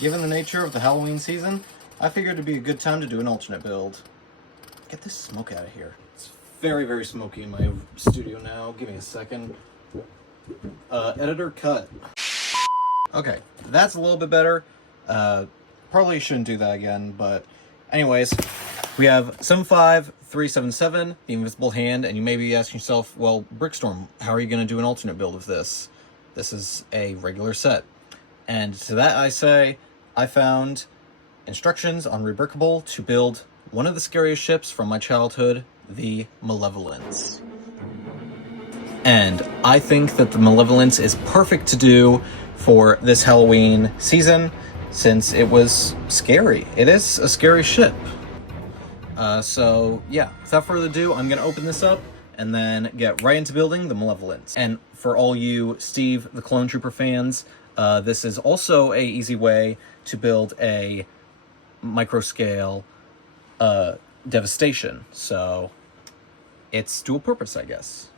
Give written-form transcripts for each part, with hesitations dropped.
given the nature of the Halloween season, I figured it'd be a good time to do an alternate build. Get this smoke out of here. It's very, very smoky in my studio now. Give me a second. Editor cut. Okay, that's a little bit better. Probably shouldn't do that again, but anyways, we have 75377, the Invisible Hand, and you may be asking yourself, well, Brickstorm, how are you going to do an alternate build of this? This is a regular set. And to that I say, I found instructions on Rebrickable to build one of the scariest ships from my childhood, the Malevolence. And I think that the Malevolence is perfect to do for this Halloween season, since it was scary. It is a scary ship. So yeah, without further ado, I'm gonna open this up and then get right into building the Malevolence. And for all you Steve the Clone Trooper fans, this is also a easy way to build a micro-scale devastation. So it's dual purpose, I guess.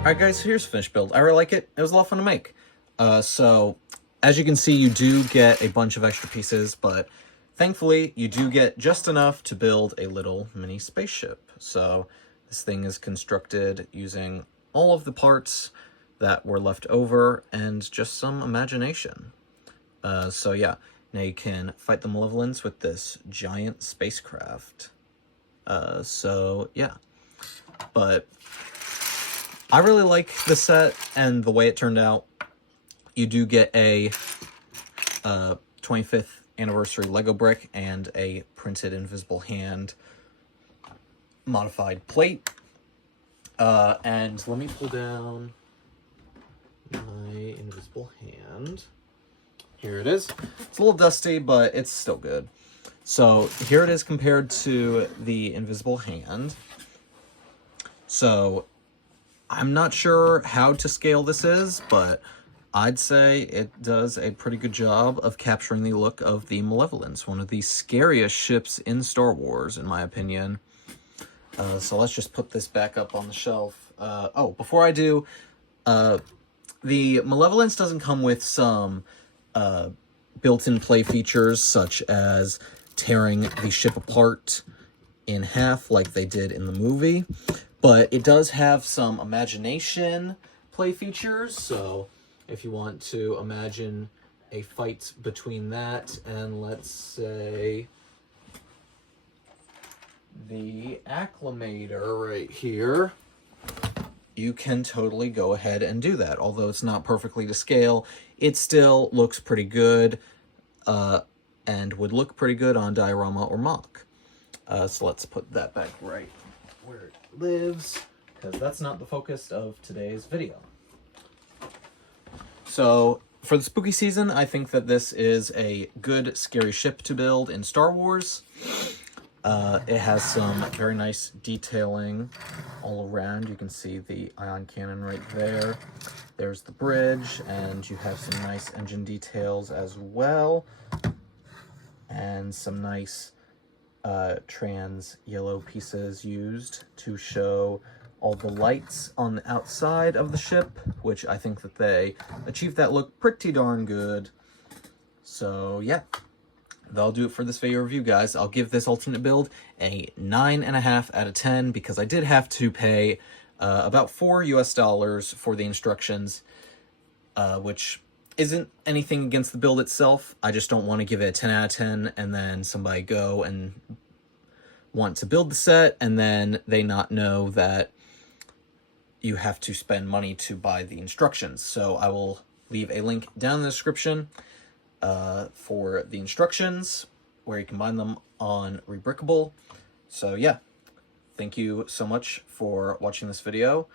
Alright guys, so here's a finished build. I really like it. It was a lot of fun to make. So, as you can see, you do get a bunch of extra pieces, but thankfully, you do get just enough to build a little mini spaceship. So, this thing is constructed using all of the parts that were left over and just some imagination. So yeah, now you can fight the Malevolence with this giant spacecraft. So yeah, but I really like the set and the way it turned out. You do get a 25th anniversary Lego brick and a printed Invisible Hand modified plate. And let me pull down my Invisible Hand. Here it is. It's a little dusty, but it's still good. So here it is compared to the Invisible Hand. So I'm not sure how to scale this is, but I'd say it does a pretty good job of capturing the look of the Malevolence, one of the scariest ships in Star Wars, in my opinion. So let's just put this back up on the shelf. Oh, before I do, the Malevolence doesn't come with some built-in play features, such as tearing the ship apart in half like they did in the movie. But it does have some imagination play features, so if you want to imagine a fight between that and, let's say, the Acclimator right here, you can totally go ahead and do that. Although it's not perfectly to scale, it still looks pretty good, and would look pretty good on diorama or mock. So let's put that back right where it lives, because that's not the focus of today's video. So for the spooky season, I think that this is a good scary ship to build in Star Wars. It has some very nice detailing all around. You can see the ion cannon right there. There's the bridge, and you have some nice engine details as well, and some nice trans yellow pieces used to show all the lights on the outside of the ship, which I think that they achieved that look pretty darn good. So yeah, that'll do it for this video review, guys. I'll give this alternate build a 9.5 out of 10 because I did have to pay about $4 US for the instructions, which isn't anything against the build itself. I just don't want to give it a 10 out of 10 and then somebody go and want to build the set and then they not know that you have to spend money to buy the instructions. So I will leave a link down in the description for the instructions, where you can find them on Rebrickable. So yeah, thank you so much for watching this video.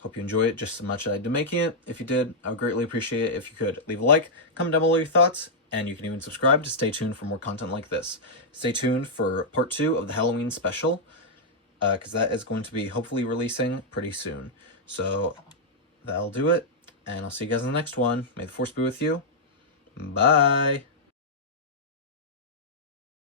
Hope you enjoy it just as much as I did making it. If you did, I would greatly appreciate it if you could leave a like, comment down below your thoughts, and you can even subscribe to stay tuned for more content like this. Stay tuned for part 2 of the Halloween special, because that is going to be hopefully releasing pretty soon. So that'll do it, and I'll see you guys in the next one. May the Force be with you. Bye.